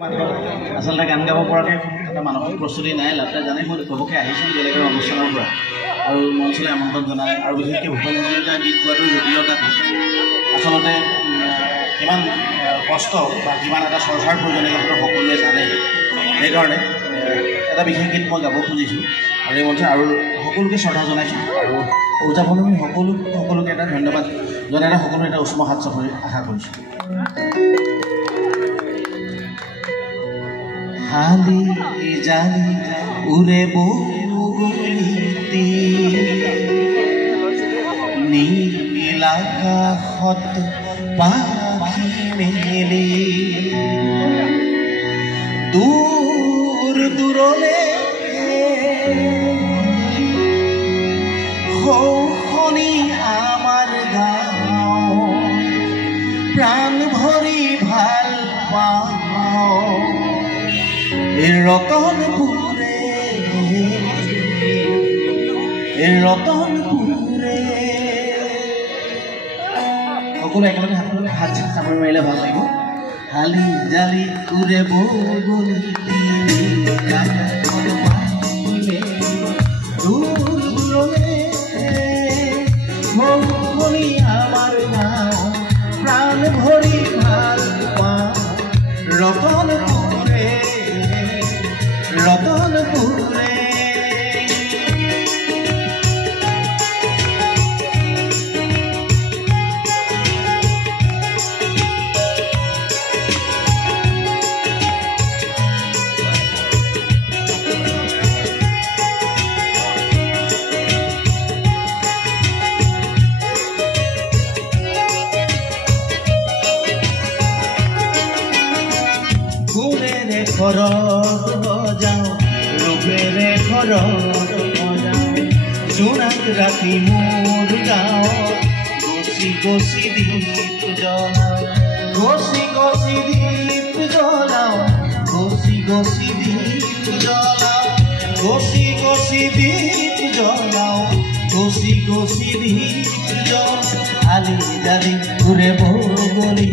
আচলতে গান গাব পৰাকৈ এটা মানসিক প্ৰস্তুতি নাই। লাতে জানে মই ঘপককৈ আহিছোঁ বেলেগৰ অনুষ্ঠানৰ পৰা আৰু মঞ্চলৈ আমন্ত্ৰণ জনায় আৰু বিশেষকৈ ভূপেন হাজৰিকাৰ গীত গোৱাটোৰ জটিলতাটো আচলতে কিমান কষ্ট বা কিমান এটা চৰ্চাৰ প্ৰয়োজনীয় কথাটো সকলোৱে জানে। সেইকাৰণে এটা বিশেষ গীত মই গাব খুজিছোঁ আৰু এই মঞ্চত আৰু সকলোকে শ্ৰদ্ধা জনাইছোঁ আৰু উদযাপনী সকলোকে এটা ধন্যবাদ জনাই সকলো এটা উষ্ম হাত চাপৰি আশা কৰিছোঁ। হালি জালি উৰে বগুলিতে নীল আকাশত পাখি মেলি দূৰ দূৰলে সৌখনি আমাৰ গাঁও প্ৰাণ ভৰি ভাল পাওঁ ৰতনপুৰে সকলো একেলগে হাত চাপৰি মাৰিলে ভাল লাগিব। হালি জালি উৰে বগুলিতে দূৰলে সৌখনি আমাৰ গাঁও প্ৰাণ ভৰি ভাল পাওঁ ৰতনপুৰে ৰতনপুৰে ফুলেৰে ঘৰত বজাওঁ ৰূপেৰে ঘৰত বজাওঁ জোনাক ৰাতি মোৰ গাঁৱত গছি গছি দীপ জ্বলাওঁ গছি গছি দীপ জ্বলাওঁ গছি গছি দীপ জ্বলাওঁ গছি গছি দীপ জ্বলাওঁ গছি গছি দীপ জ্বলাওঁ হালি জালি উৰে বগুলি